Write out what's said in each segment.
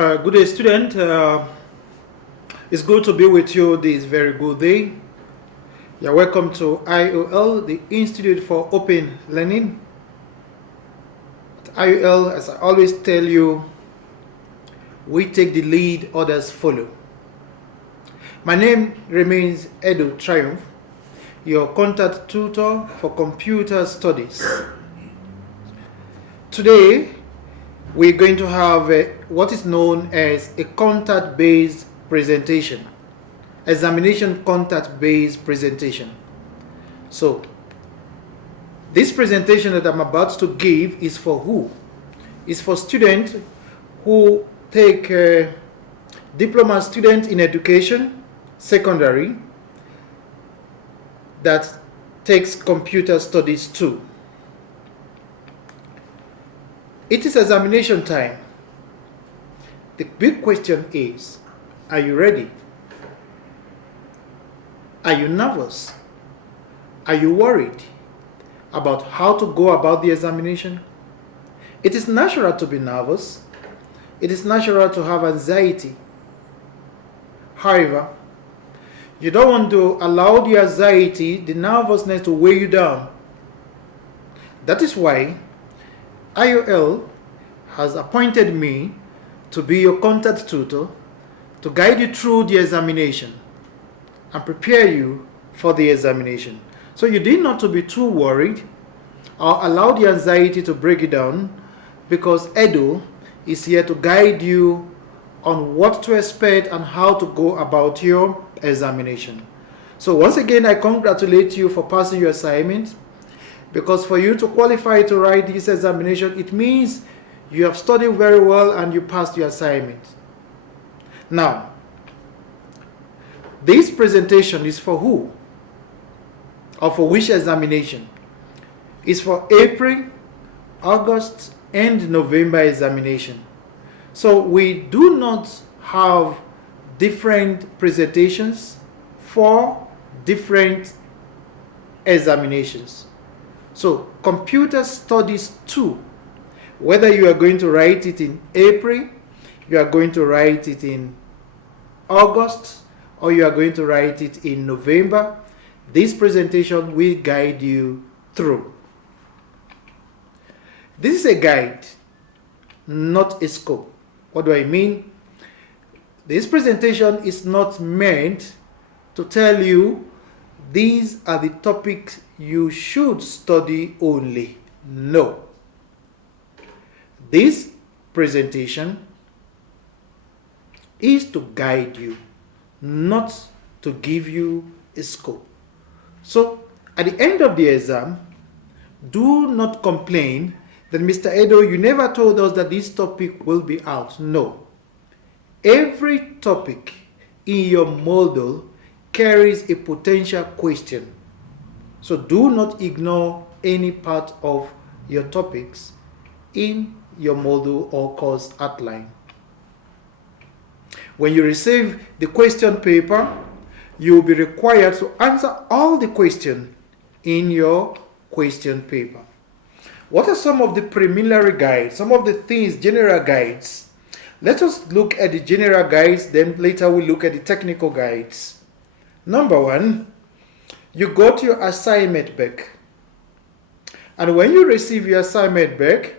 Good day, student. It's good to be with you this very good day. You're welcome to IOL, the Institute for Open Learning. At IOL, as I always tell you, we take the lead, others follow. My name remains Edu Triumph, your contact tutor for computer studies. Today, we're going to have what is known as a contact-based presentation, examination contact-based presentation. So, this presentation that I'm about to give is for who? It's for students who take diploma student in education, secondary, that takes computer studies too. It is examination time. The big question is, are you ready? Are you nervous? Are you worried about how to go about the examination? It is natural to be nervous. It is natural to have anxiety. However, you don't want to allow the anxiety, the nervousness to weigh you down. That is why IOL has appointed me to be your contact tutor to guide you through the examination and prepare you for the examination. So you need not to be too worried or allow the anxiety to break you down, because Edu is here to guide you on what to expect and how to go about your examination. So once again, I congratulate you for passing your assignment, because for you to qualify to write this examination, it means you have studied very well and you passed your assignment. Now, this presentation is for who? Or for which examination? It's for April, August, and November examination. So we do not have different presentations for different examinations. So computer studies 2, whether you are going to write it in April, you are going to write it in August, or you are going to write it in November, this presentation will guide you through. This is a guide, not a scope. What do I mean? This presentation is not meant to tell you these are the topics you should study only. No. This presentation is to guide you, not to give you a scope. So, at the end of the exam, do not complain that Mr. Edo, you never told us that this topic will be out. No. Every topic in your model carries a potential question. So do not ignore any part of your topics in your model or course outline. When you receive the question paper, you will be required to answer all the questions in your question paper. What are some of the preliminary guides, some of the things, general guides? Let us look at the general guides, then later we'll look at the technical guides. Number 1, you got your assignment back. And when you receive your assignment back,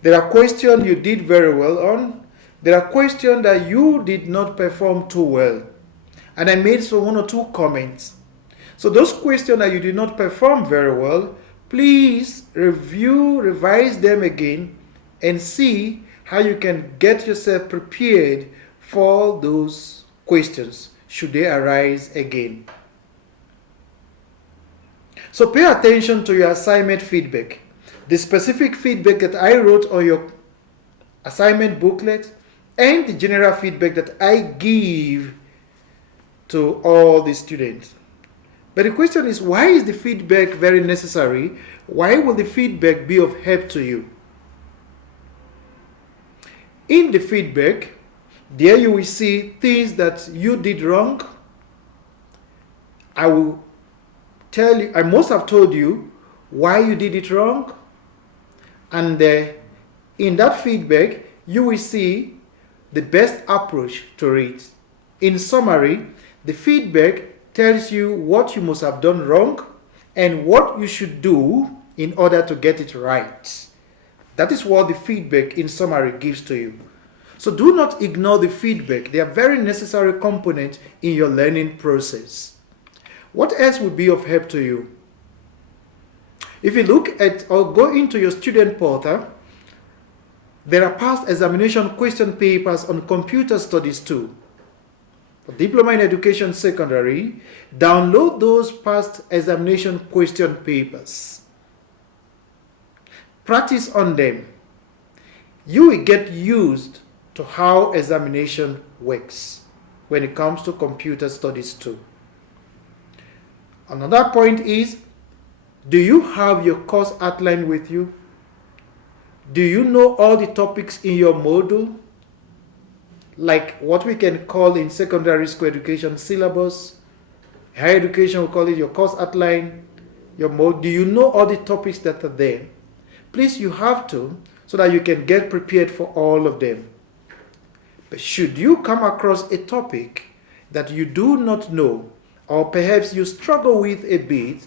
there are questions you did very well on. There are questions that you did not perform too well. And I made some 1 or 2 comments. So those questions that you did not perform very well, please review, revise them again, and see how you can get yourself prepared for those questions should they arise again. So pay attention to your assignment feedback. The specific feedback that I wrote on your assignment booklet and the general feedback that I give to all the students. But the question is, why is the feedback very necessary? Why will the feedback be of help to you? In the feedback, there you will see things that you did wrong. I will tell you, I must have told you why you did it wrong. And in that feedback, you will see the best approach to it. In summary, the feedback tells you what you must have done wrong and what you should do in order to get it right. That is what the feedback in summary gives to you. So do not ignore the feedback. They are very necessary component in your learning process. What else would be of help to you? If you look at or go into your student portal, there are past examination question papers on computer studies too. For Diploma in Education Secondary, download those past examination question papers. Practice on them. You will get used to how examination works when it comes to computer studies too. Another point is, do you have your course outline with you? Do you know all the topics in your module? Like what we can call in secondary school education syllabus. Higher education will call it your course outline, your module. Do you know all the topics that are there? Please, you have to, so that you can get prepared for all of them. But should you come across a topic that you do not know, or perhaps you struggle with a bit,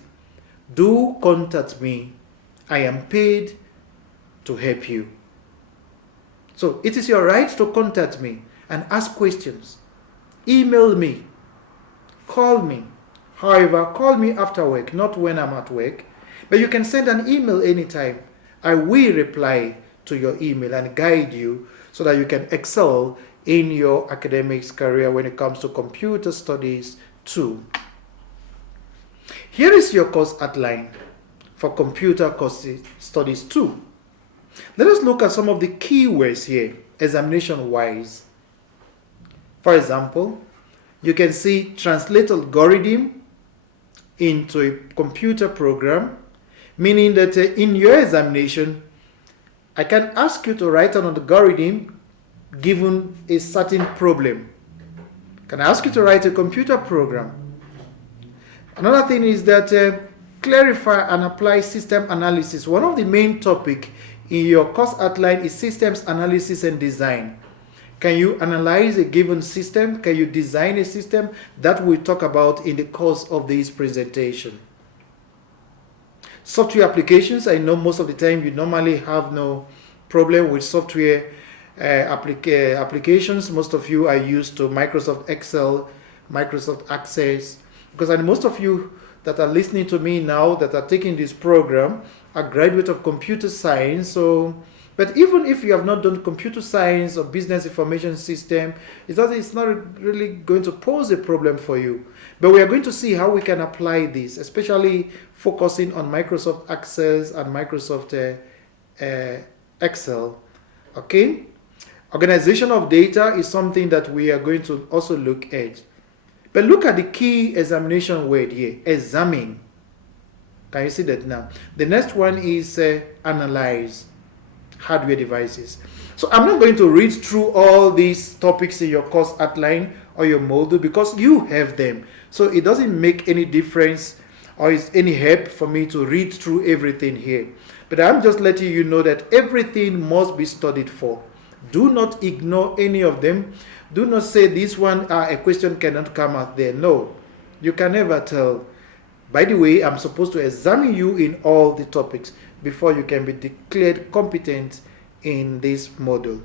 do contact me. I am paid to help you. So it is your right to contact me and ask questions. Email me. Call me. However, call me after work, not when I'm at work. But you can send an email anytime. I will reply to your email and guide you so that you can excel in your academics career when it comes to computer studies too. Here is your course outline for computer studies too. Let us look at some of the keywords here, examination-wise. For example, you can see translate algorithm into a computer program, meaning that in your examination, I can ask you to write an algorithm given a certain problem. I can ask you to write a computer program. Another thing is that clarify and apply system analysis. One of the main topics in your course outline is systems analysis and design. Can you analyze a given system? Can you design a system? That we'll talk about in the course of this presentation. Software applications, I know most of the time you normally have no problem with software applications. Most of you are used to Microsoft Excel, Microsoft Access, because most of you that are listening to me now that are taking this program are graduates of computer science. But even if you have not done computer science or business information system, it's not really going to pose a problem for you. But we are going to see how we can apply this, especially focusing on Microsoft Access and Microsoft Excel. Okay? Organization of data is something that we are going to also look at. But look at the key examination word here, examine. Can you see that now? The next one is analyze hardware devices. So I'm not going to read through all these topics in your course outline or your module because you have them. So it doesn't make any difference or is any help for me to read through everything here. But I'm just letting you know that everything must be studied for. Do not ignore any of them. Do not say this one, a question cannot come out there. No, you can never tell. By the way, I'm supposed to examine you in all the topics before you can be declared competent in this module.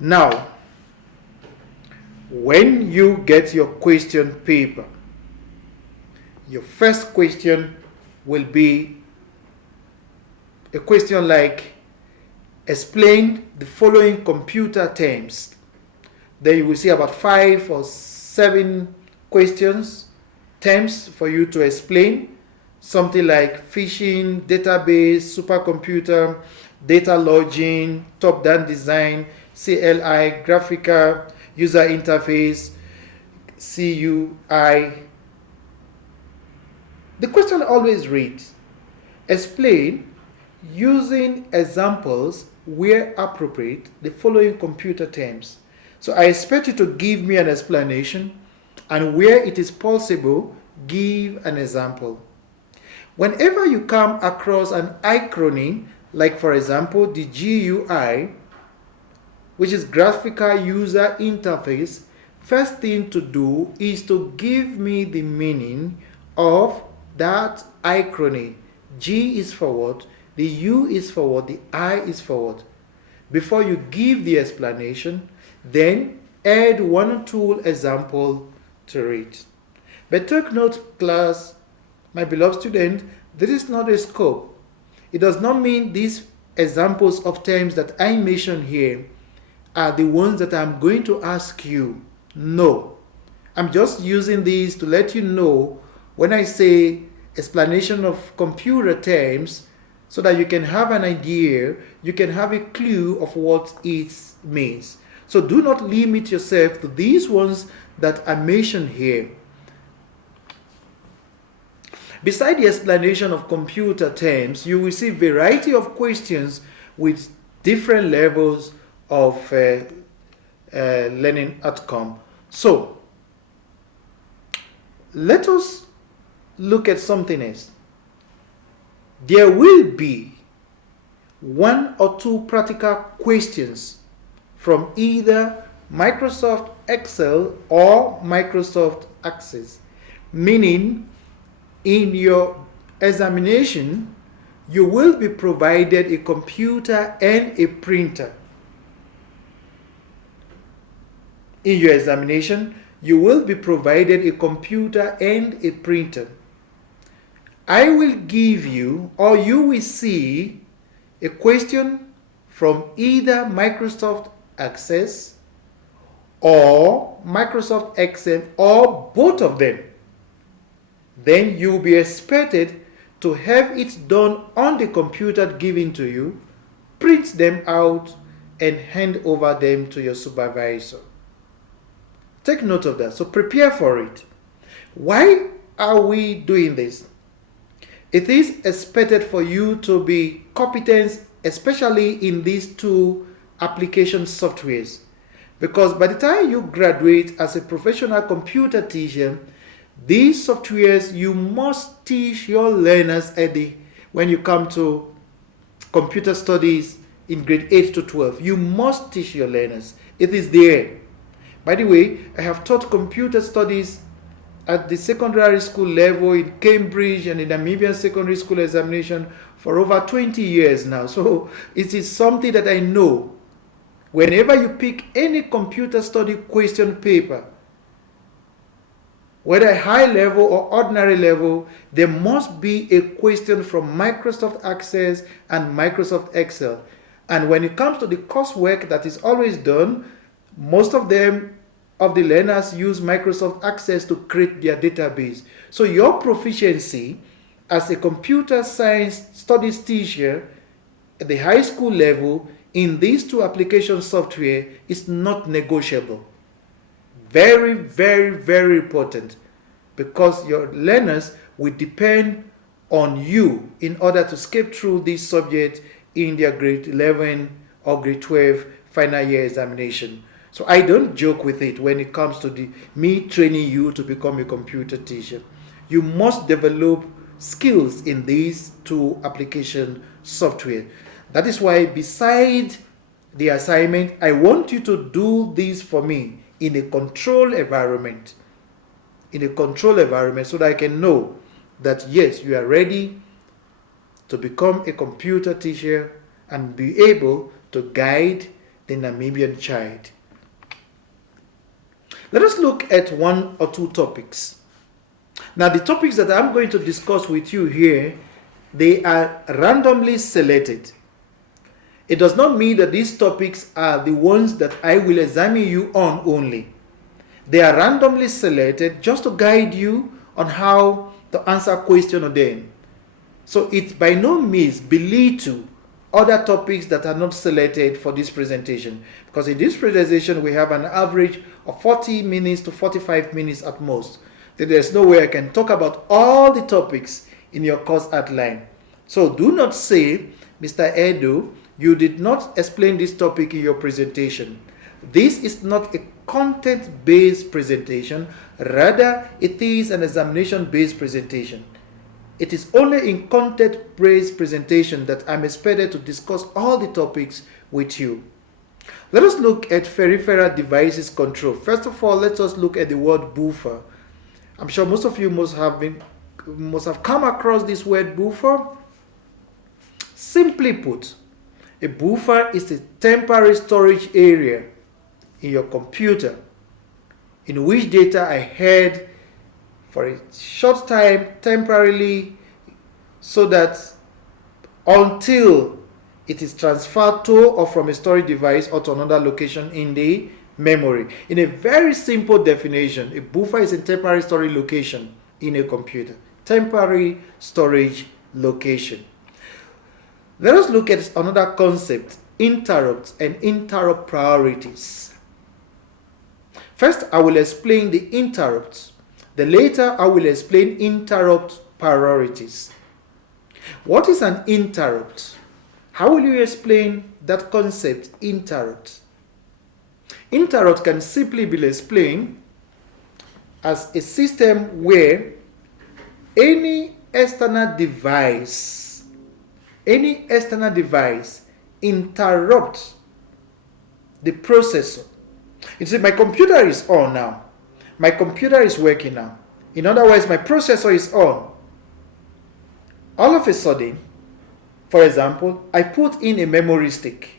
Now, when you get your question paper, your first question will be a question like, explain the following computer terms. Then you will see about 5 or 7 terms for you to explain. Something like phishing, database, supercomputer, data lodging, top-down design, CLI, graphical, user interface, CUI. The question always reads, explain using examples where appropriate the following computer terms. So I expect you to give me an explanation, and where it is possible, give an example. Whenever you come across an acronym, like for example the GUI, which is graphical user interface, first thing to do is to give me the meaning of that acronym. G is forward, the U is forward, the I is forward. Before you give the explanation, then add one or two examples to it. But take note, class, my beloved student, this is not a scope. It does not mean these examples of terms that I mentioned here are the ones that I'm going to ask you. No. I'm just using these to let you know when I say explanation of computer terms, so that you can have an idea, you can have a clue of what it means. So do not limit yourself to these ones that are mentioned here. Beside the explanation of computer terms, you will see a variety of questions with different levels of learning outcome. So, let us look at something else. There will be one or two practical questions from either Microsoft Excel or Microsoft Access, meaning in your examination, you will be provided a computer and a printer. In your examination, you will be provided a computer and a printer. I will give you, or you will see, a question from either Microsoft Access or Microsoft Excel or both of them. Then you will be expected to have it done on the computer given to you, print them out, and hand over them to your supervisor. Take note of that. So prepare for it. Why are we doing this? It is expected for you to be competent, especially in these two application softwares. Because by the time you graduate as a professional computer teacher, these softwares you must teach your learners when you come to computer studies in grade 8 to 12. You must teach your learners. It is there. By the way, I have taught computer studies at the secondary school level in Cambridge and in Namibian secondary school examination for over 20 years now. So it is something that I know. Whenever you pick any computer study question paper, whether high level or ordinary level, there must be a question from Microsoft Access and Microsoft Excel. And when it comes to the coursework that is always done, most of the learners use Microsoft Access to create their database. So your proficiency as a computer science studies teacher at the high school level in these two application software is not negotiable. Very, very, very important, because your learners will depend on you in order to skip through this subject in their grade 11 or grade 12 final year examination. So I don't joke with it when it comes to me training you to become a computer teacher. You must develop skills in these two application software. That is why beside the assignment, I want you to do this for me in a controlled environment. In a controlled environment, so that I can know that yes, you are ready to become a computer teacher and be able to guide the Namibian child. Let us look at one or two topics. Now, the topics that I'm going to discuss with you here, they are randomly selected. It does not mean that these topics are the ones that I will examine you on only. They are randomly selected just to guide you on how to answer a question on them. So it by no means belittle other topics that are not selected for this presentation. Because in this presentation, we have an average of 40 minutes to 45 minutes at most. There's no way I can talk about all the topics in your course outline. So do not say, Mr. Edo, you did not explain this topic in your presentation. This is not a content-based presentation. Rather, it is an examination-based presentation. It is only in content-based presentation that I'm expected to discuss all the topics with you. Let us look at peripheral devices control. First of all, let us look at the word buffer. I'm sure most of you must have come across this word buffer. Simply put, a buffer is a temporary storage area in your computer in which data are held for a short time temporarily, so that until it is transferred to or from a storage device or to another location in the memory. In a very simple definition, a buffer is a temporary storage location in a computer. Temporary storage location. Let us look at another concept, interrupts and interrupt priorities. First, I will explain the interrupts. Then later, I will explain interrupt priorities. What is an interrupt? How will you explain that concept, interrupt? Interrupt can simply be explained as a system where any external device interrupts the processor. You see, my computer is on now. My computer is working now. In other words, my processor is on. All of a sudden, for example, I put in a memory stick.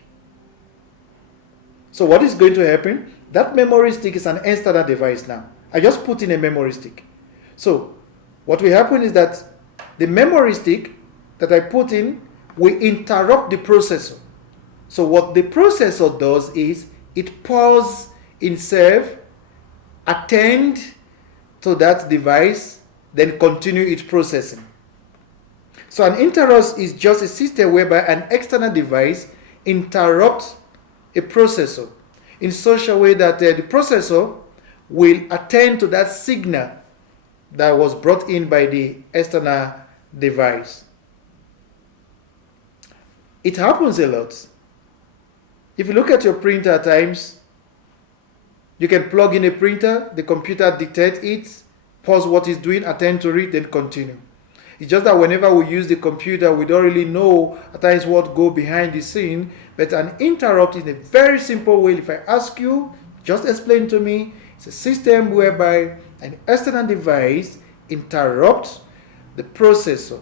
So what is going to happen? That memory stick is an external device now. I just put in a memory stick. So what will happen is that the memory stick that I put in will interrupt the processor. So what the processor does is it pauses itself, attend to that device, then continue its processing. So an interrupt is just a system whereby an external device interrupts a processor in such a way that the processor will attend to that signal that was brought in by the external device. It happens a lot. If you look at your printer at times, you can plug in a printer, the computer detects it, pause what it's doing, attend to it, then continue. It's just that whenever we use the computer, we don't really know at times what goes behind the scene. But an interrupt in a very simple way, if I ask you, just explain to me, it's a system whereby an external device interrupts the processor.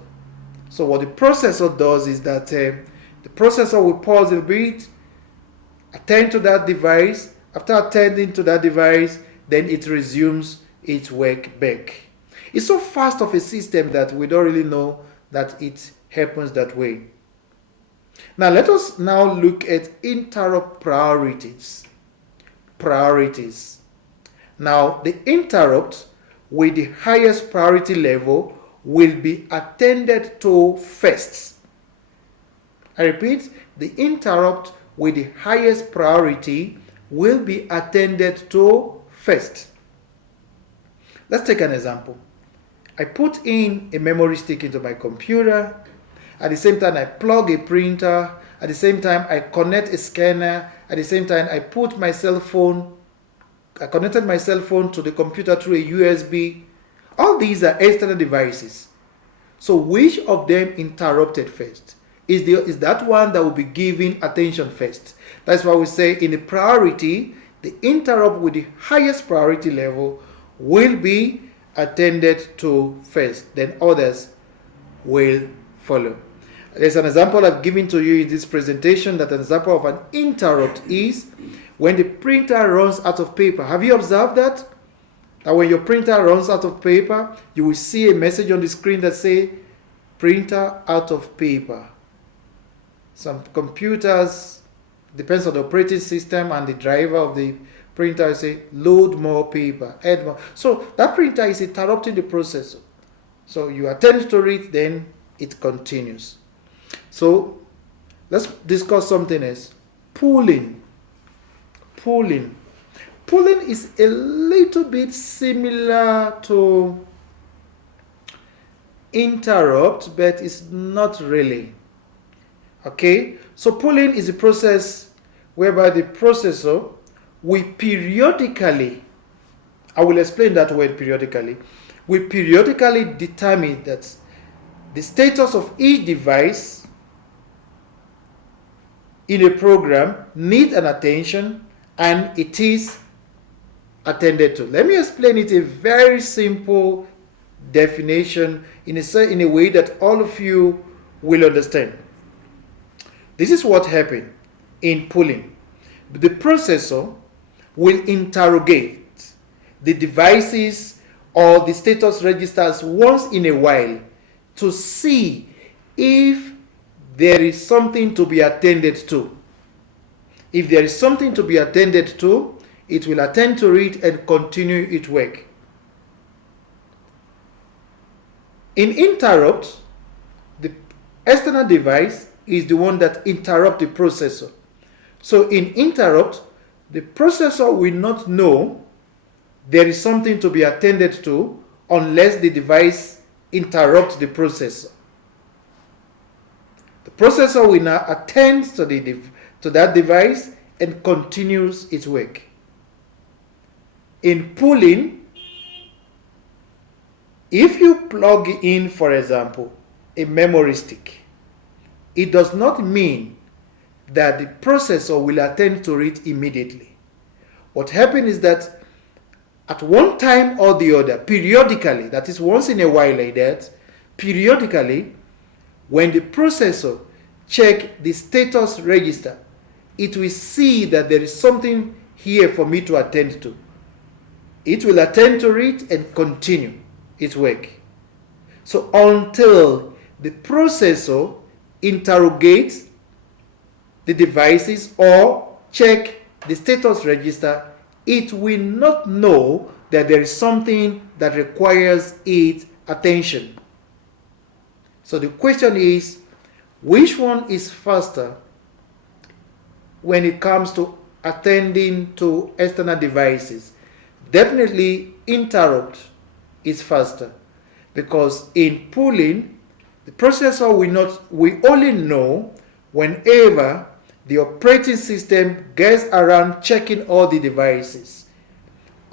So what the processor does is that the processor will pause a bit, attend to that device. After attending to that device, then it resumes its work back. It's so fast of a system that we don't really know that it happens that way. Now let us now look at interrupt priorities. Now the interrupt with the highest priority level will be attended to first. I repeat, the interrupt with the highest priority will be attended to first. Let's take an example. I put in a memory stick into my computer. At the same time, I plug a printer. At the same time, I connect a scanner. At the same time, I connected my cell phone to the computer through a USB. All these are external devices. So which of them interrupted first? Is that one that will be given attention first? That's why we say in the priority, the interrupt with the highest priority level will be attended to first, then others will follow. There's an example I've given to you in this presentation that an example of an interrupt is when the printer runs out of paper. Have you observed that? That when your printer runs out of paper, you will see a message on the screen that says printer out of paper. Some computers, depends on the operating system and the driver of the printer, say load more paper, add more. So that printer is interrupting the processor. So you attend to it, then it continues. So let's discuss something else. Pooling is a little bit similar to interrupt, but it's not really. Okay, so pooling is a process whereby the processor will periodically, I will explain that word periodically, will periodically determine that the status of each device in a program need an attention and it is attended to. Let me explain it a very simple definition in a way that all of you will understand. This is what happened in pooling. The processor will interrogate the devices or the status registers once in a while to see if there is something to be attended to. If there is something to be attended to, it will attend to it and continue its work. In interrupt, the external device is the one that interrupts the processor. So in interrupt, the processor will not know there is something to be attended to unless the device interrupts the processor. The processor will now attend to that device and continues its work. In pooling, if you plug in, for example, a memory stick, it does not mean that the processor will attend to it immediately. What happens is that at one time or the other, periodically, that is once in a while like that, periodically, when the processor checks the status register, it will see that there is something here for me to attend to. It will attend to it and continue its work. So until the processor interrogates the devices or check the status register, it will not know that there is something that requires its attention. So the question is, which one is faster when it comes to attending to external devices? Definitely interrupt is faster, because in pooling, the processor will only know whenever the operating system gets around checking all the devices.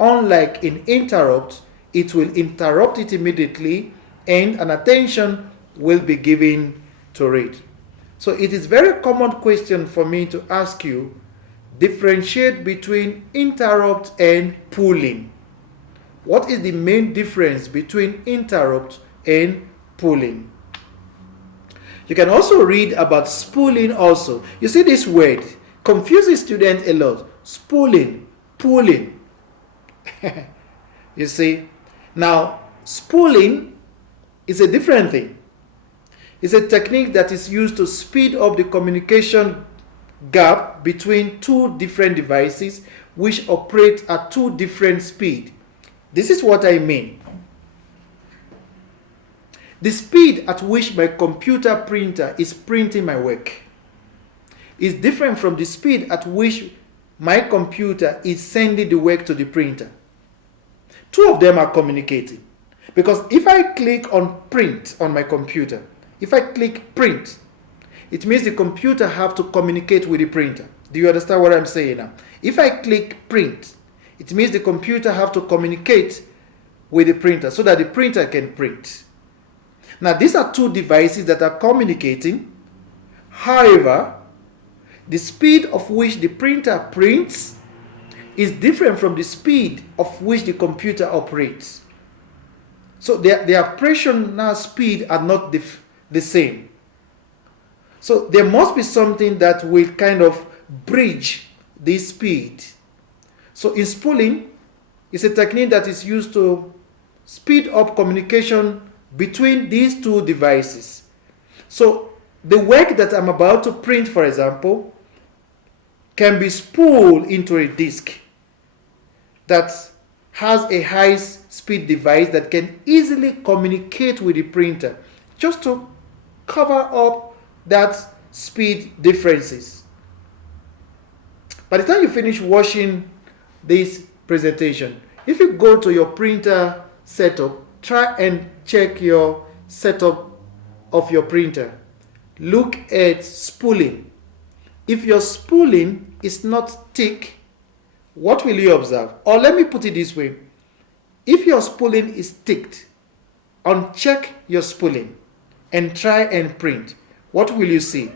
Unlike in interrupt, it will interrupt it immediately and an attention will be given to it. So it is a very common question for me to ask you, differentiate between interrupt and pooling. What is the main difference between interrupt and pooling? You can also read about spooling also. You see, this word confuses students a lot. Spooling, pooling. You see, now spooling is a different thing. It's a technique that is used to speed up the communication gap between two different devices which operate at two different speeds. This is what I mean. The speed at which my computer printer is printing my work is different from the speed at which my computer is sending the work to the printer. Two of them are communicating. Because if I click on print on my computer, if I click print, it means the computer have to communicate with the printer. Do you understand what I'm saying now? If I click print, it means the computer have to communicate with the printer so that the printer can print. Now, these are two devices that are communicating. However, the speed of which the printer prints is different from the speed of which the computer operates. So their operational speed are not the same. So there must be something that will kind of bridge this speed. So in spooling, it's a technique that is used to speed up communication between these two devices. So the work that I'm about to print, for example, can be spooled into a disk that has a high-speed device that can easily communicate with the printer just to cover up that speed differences. By the time you finish watching this presentation, if you go to your printer setup, try and check your setup of your printer. Look at spooling. If your spooling is not thick, what will you observe? Or let me put it this way. If your spooling is thick, uncheck your spooling and try and print. What will you see?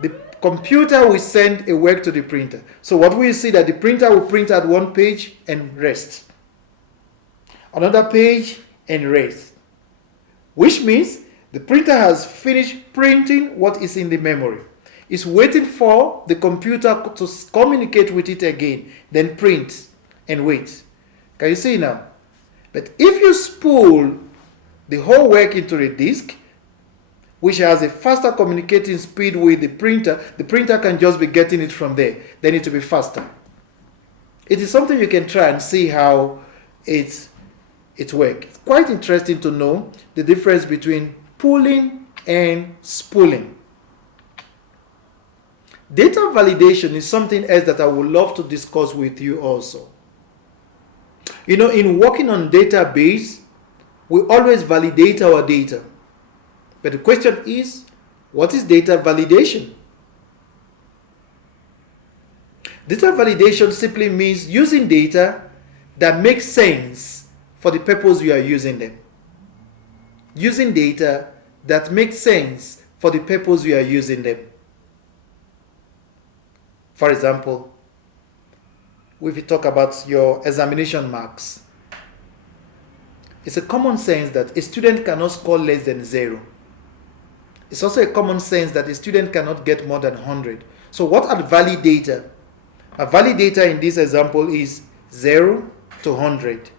The computer will send a work to the printer. So what we see that the printer will print at one page and rest. Another page and rest. Which means the printer has finished printing what is in the memory. It's waiting for the computer to communicate with it again, then print and wait. Can you see now? But if you spool the whole work into a disk, which has a faster communicating speed with the printer can just be getting it from there. Then it will be faster. It is something you can try and see how it works. It's quite interesting to know the difference between pooling and spooling. Data validation is something else that I would love to discuss with you also. You know, in working on database, we always validate our data. But the question is, what is data validation? Data validation simply means using data that makes sense for the purpose you are using them. Using data that makes sense for the purpose you are using them. For example, if you talk about your examination marks, it's a common sense that a student cannot score less than 0. It's also a common sense that a student cannot get more than 100. So what are valid data? A valid data in this example is 0 to 100.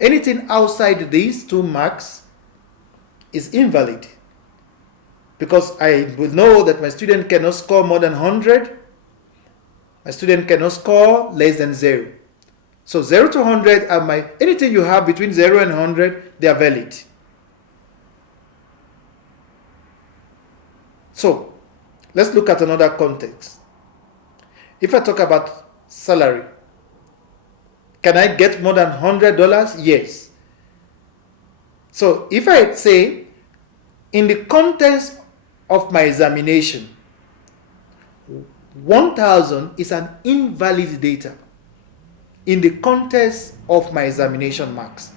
Anything outside these two marks is invalid, because I will know that my student cannot score more than 100. My student cannot score less than 0. So 0 to 100 are anything you have between 0 and 100, they are valid. So let's look at another context. If I talk about salary, can I get more than $100? Yes. So if I say, in the context of my examination, 1,000 is an invalid data. In the context of my examination marks,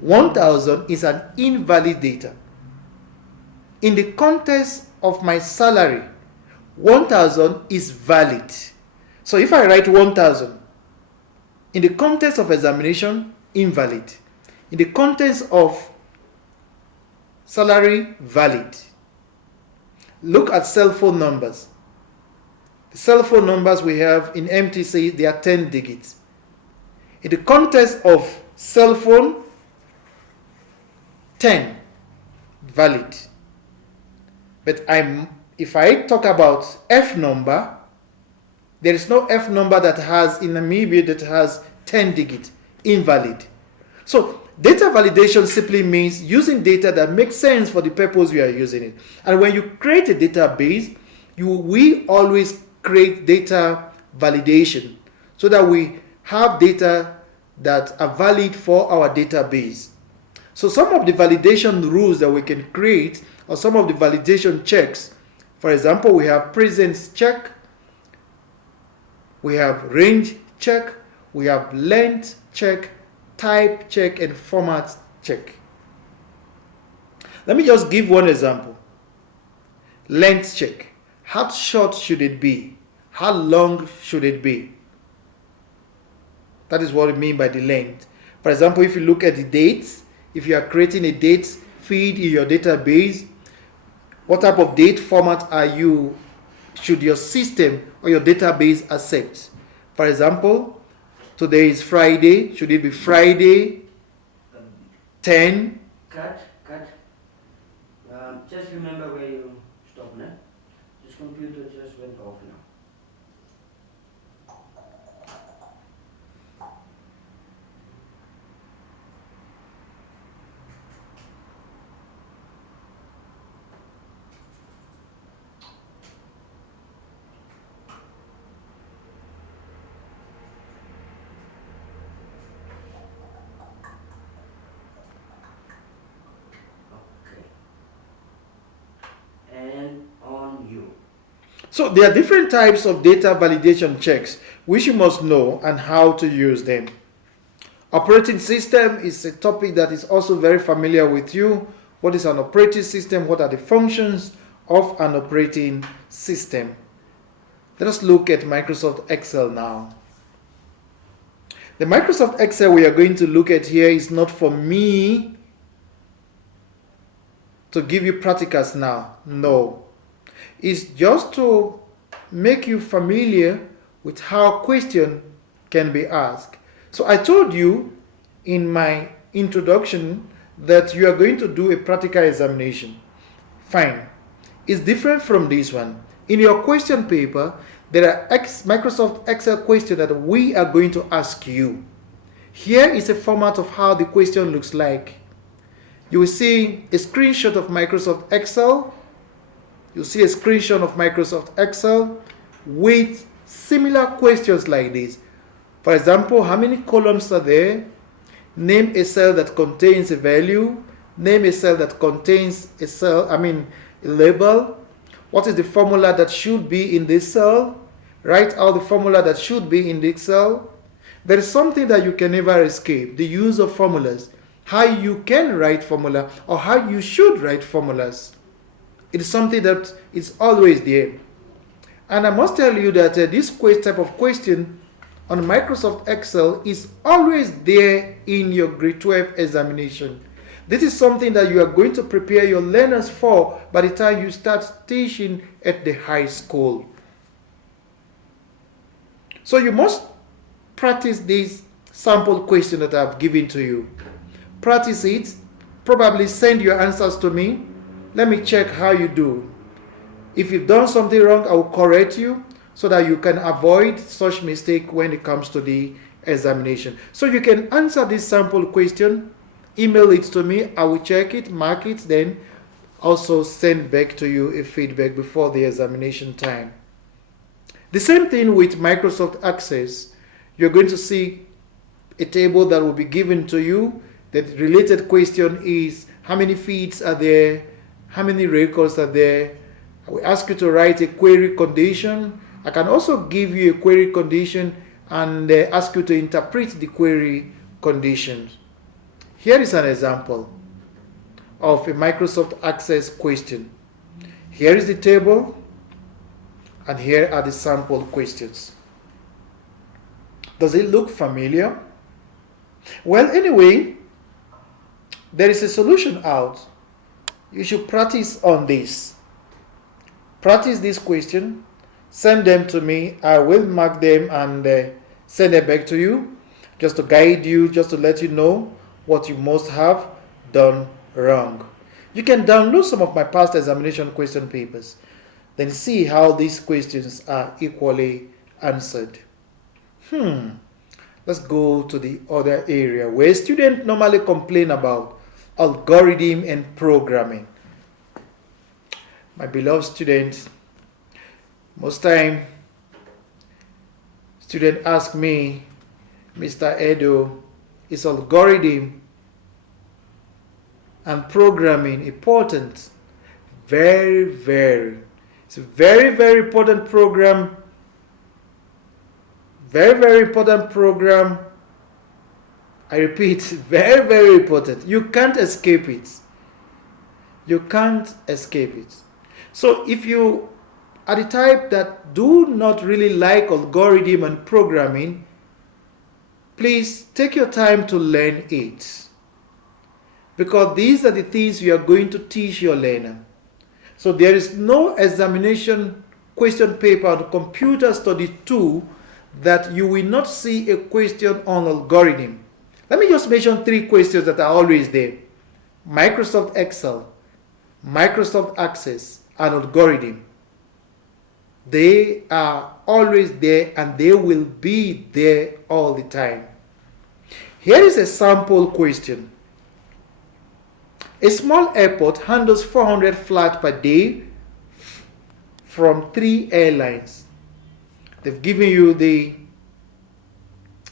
1,000 is an invalid data. In the context of my salary, 1,000 is valid. So if I write 1,000, in the context of examination, invalid. In the context of salary, valid. Look at cell phone numbers. The cell phone numbers we have in MTC, they are 10 digits. In the context of cell phone, 10, valid. But if I talk about F number, there is no F number that has in Namibia that has 10 digits, invalid. So data validation simply means using data that makes sense for the purpose we are using it. And when you create a database, we always create data validation so that we have data that are valid for our database. So some of the validation rules that we can create, or some of the validation checks, for example, we have presence check, we have range check, we have length check, type check, and format check. Let me just give one example. Length check. How short should it be? How long should it be? That is what we mean by the length. For example, if you look at the dates, if you are creating a date feed in your database, what type of date format should your system or your database accept? For example, today is Friday. Should it be Friday 10? Cut. Just remember where you stopped now. This computer just went off now. So there are different types of data validation checks which you must know and how to use them. Operating system is a topic that is also very familiar with you. What is an operating system? What are the functions of an operating system? Let us look at Microsoft Excel now. The Microsoft Excel we are going to look at here is not for me to give you practicals now. No. It's just to make you familiar with how a question can be asked. So I told you in my introduction that you are going to do a practical examination. Fine. It's different from this one. In your question paper, there are Microsoft Excel questions that we are going to ask you. Here is a format of how the question looks like. You will see a screenshot of Microsoft Excel. You'll see a screenshot of Microsoft Excel with similar questions like this. For example, how many columns are there? Name a cell that contains a value. Name a cell that contains a label. What is the formula that should be in this cell? Write out the formula that should be in this cell. There is something that you can never escape, the use of formulas. How you can write formula or how you should write formulas. It is something that is always there. And I must tell you that this type of question on Microsoft Excel is always there in your grade 12 examination. This is something that you are going to prepare your learners for by the time you start teaching at the high school. So you must practice this sample question that I've given to you. Practice it. Probably send your answers to me. Let me check how you do. If you've done something wrong, I will correct you so that you can avoid such mistake when it comes to the examination. So you can answer this sample question. Email it to me. I will check it, mark it, then also send back to you a feedback before the examination time. The same thing with Microsoft Access. You're going to see a table that will be given to you. The related question is how many feeds are there, how many records are there. I will ask you to write a query condition. I can also give you a query condition and ask you to interpret the query conditions. Here is an example of a Microsoft Access question. Here is the table, and here are the sample questions. Does it look familiar? Well, anyway, there is a solution out. You should practice on this. Practice this question. Send them to me. I will mark them and send them back to you, just to guide you, just to let you know what you must have done wrong. You can download some of my past examination question papers, then see how these questions are equally answered. Let's go to the other area where students normally complain about algorithm and programming. My beloved students, most time students ask me, Mr. Edo, is algorithm and programming important? Very, very. It's a very, very important program. Very, very important program. I repeat, very, very important. You can't escape it. You can't escape it. So if you are the type that do not really like algorithm and programming, please take your time to learn it. Because these are the things you are going to teach your learner. So there is no examination question paper on computer study 2 that you will not see a question on algorithm. Let me just mention 3 questions that are always there. Microsoft Excel, Microsoft Access, and algorithm. They are always there and they will be there all the time. Here is a sample question. A small airport handles 400 flights per day from 3 airlines. They've given you the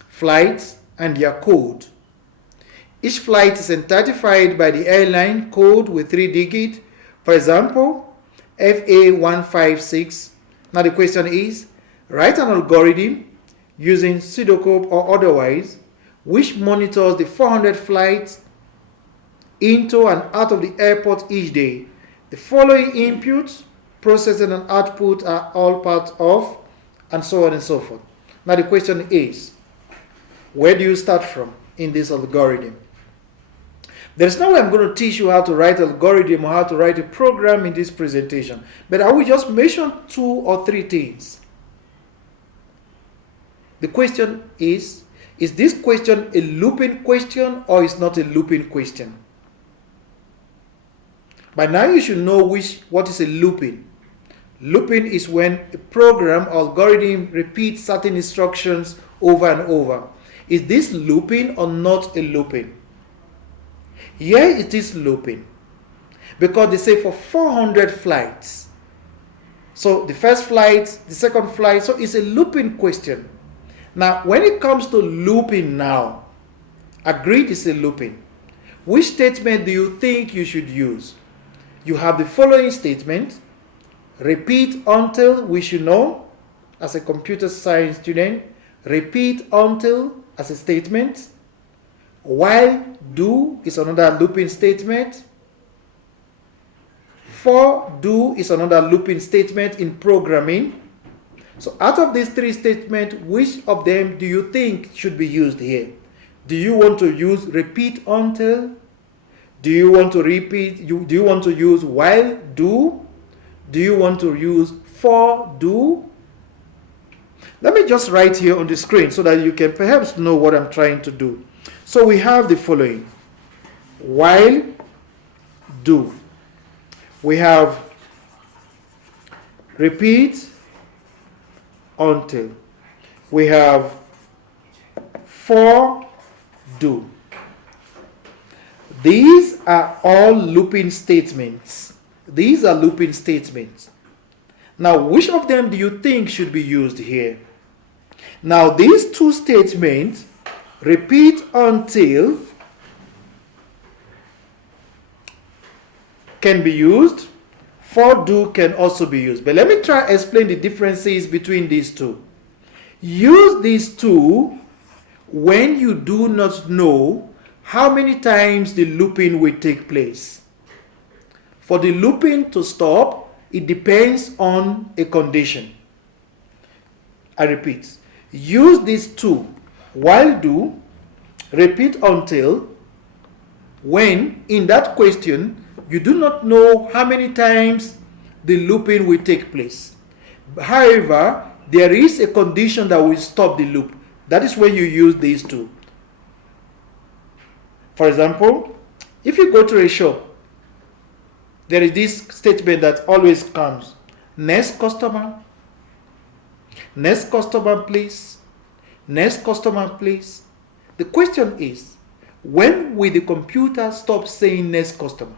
flights and their code. Each flight is identified by the airline code with 3 digits. For example, FA156. Now the question is, write an algorithm using pseudocode or otherwise, which monitors the 400 flights into and out of the airport each day. The following inputs, processing and output are all part of and so on and so forth. Now the question is, where do you start from in this algorithm? There's no way I'm going to teach you how to write algorithm or how to write a program in this presentation, but I will just mention 2 or 3 things. The question is this question a looping question or is not a looping question? By now you should know what is a looping. Looping is when a program or algorithm repeats certain instructions over and over. Is this looping or not a looping? Here it is looping, because they say for 400 flights. So the first flight, the second flight, so it's a looping question. Now when it comes to looping now, agreed it's a looping. Which statement do you think you should use? You have the following statement: repeat until, we should know as a computer science student, repeat until as a statement. While do is another looping statement. For do is another looping statement in programming. So out of these 3 statements, which of them do you think should be used here? Do you want to use repeat until? Do you want to do you want to use while do? Do you want to use for do? Let me just write here on the screen so that you can perhaps know what I'm trying to do. So we have the following: while do. We have repeat until. We have for do. These are all looping statements. These are looping statements. Now, which of them do you think should be used here? Now, these 2 statements, repeat until, can be used. For do can also be used. But let me try to explain the differences between these 2. Use these 2 when you do not know how many times the looping will take place. For the looping to stop, it depends on a condition. I repeat, use these 2, while do, repeat until, when in that question you do not know how many times the looping will take place. However, there is a condition that will stop the loop. That is when you use these 2. For example, if you go to a shop, there is this statement that always comes: next customer please, next customer please. The question is, when will the computer stop saying next customer?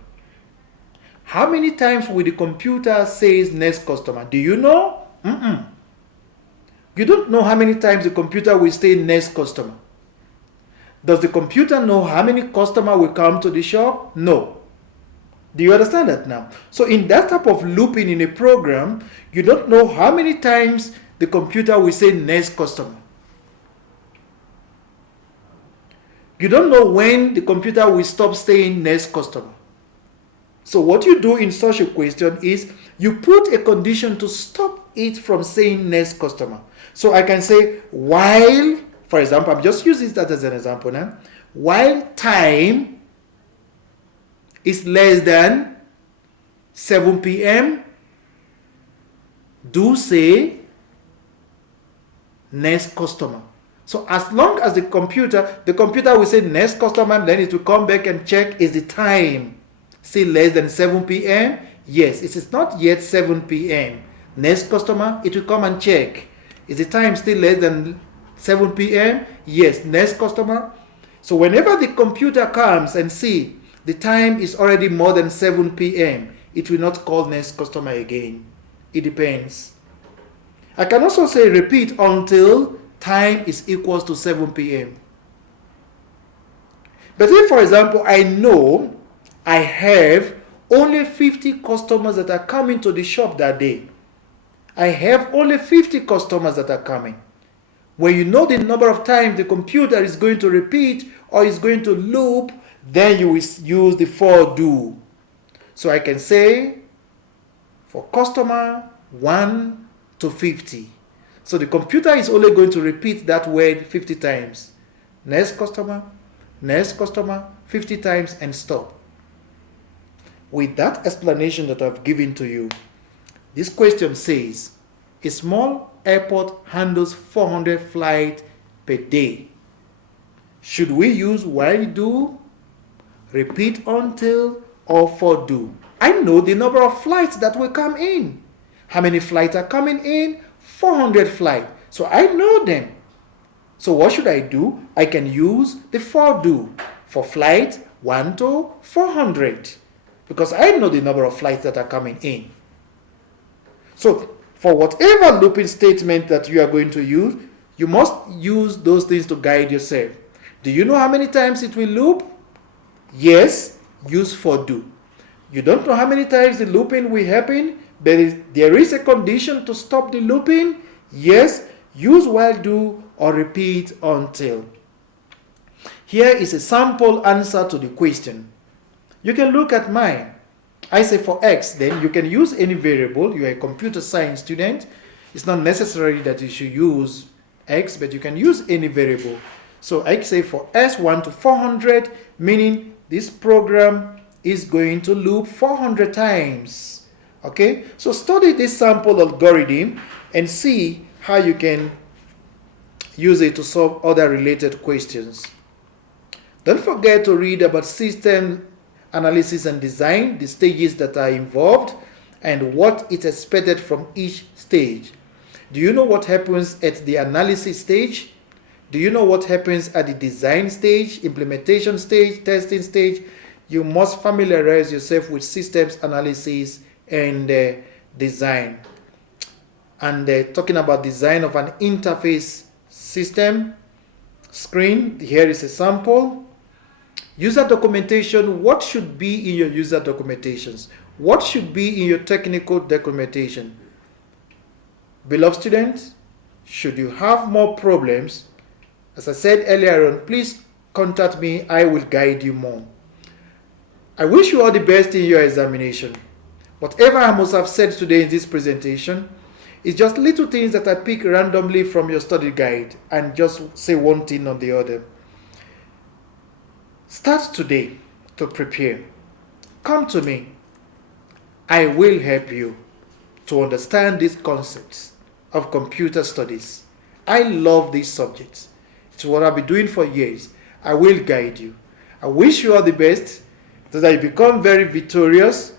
How many times will the computer say next customer? Do you know? You don't know how many times the computer will say next customer. Does the computer know how many customers will come to the shop? No. Do you understand that now? So in that type of looping in a program, you don't know how many times the computer will say next customer. You don't know when the computer will stop saying next customer. So what you do in such a question is you put a condition to stop it from saying next customer. So I can say while, for example, I'm just using that as an example now. While time is less than 7 p.m., do say next customer. So as long as the computer will say next customer, then it will come back and check, is the time still less than 7 p.m.? Yes, it is not yet 7 p.m. Next customer, it will come and check, is the time still less than 7 p.m.? Yes, next customer. So whenever the computer comes and see the time is already more than 7 p.m., it will not call next customer again. It depends. I can also say repeat until time is equals to 7 p.m. But if, for example, I know I have only 50 customers that are coming to the shop that day. I have only 50 customers that are coming. When you know the number of times the computer is going to repeat or is going to loop, then you will use the for do. So I can say for customer 1 to 50. So the computer is only going to repeat that word 50 times. Next customer, 50 times, and stop. With that explanation that I've given to you, this question says, a small airport handles 400 flights per day. Should we use while do, repeat until, or for do? I know the number of flights that will come in. How many flights are coming in? 400 flights. So I know them. So what should I do? I can use the for do for flight 1 to 400 because I know the number of flights that are coming in. So for whatever looping statement that you are going to use, you must use those things to guide yourself. Do you know how many times it will loop? Yes, use for do. You don't know how many times the looping will happen? There is a condition to stop the looping? Yes, use while do or repeat until. Here is a sample answer to the question. You can look at mine. I say for x, then you can use any variable. You are a computer science student. It's not necessary that you should use x, but you can use any variable. So I say for s1 to 400, meaning this program is going to loop 400 times. Okay, so study this sample algorithm and see how you can use it to solve other related questions. Don't forget to read about system analysis and design, the stages that are involved, and what is expected from each stage. Do you know what happens at the analysis stage? Do you know what happens at the design stage, implementation stage, testing stage? You must familiarize yourself with systems analysis and design. And talking about design of an interface system screen, here is a sample. User documentation, what should be in your user documentations? What should be in your technical documentation? Beloved students, should you have more problems, as I said earlier on, please contact me. I will guide you more. I wish you all the best in your examination. Whatever I must have said today in this presentation is just little things that I pick randomly from your study guide and just say one thing on the other. Start today to prepare. Come to me. I will help you to understand these concepts of computer studies. I love these subjects. It's what I've been doing for years. I will guide you. I wish you all the best so that you become very victorious.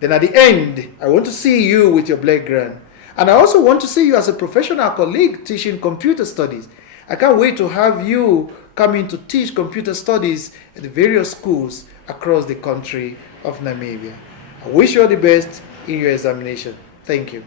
Then at the end, I want to see you with your black grant. And I also want to see you as a professional colleague teaching computer studies. I can't wait to have you coming to teach computer studies at the various schools across the country of Namibia. I wish you all the best in your examination. Thank you.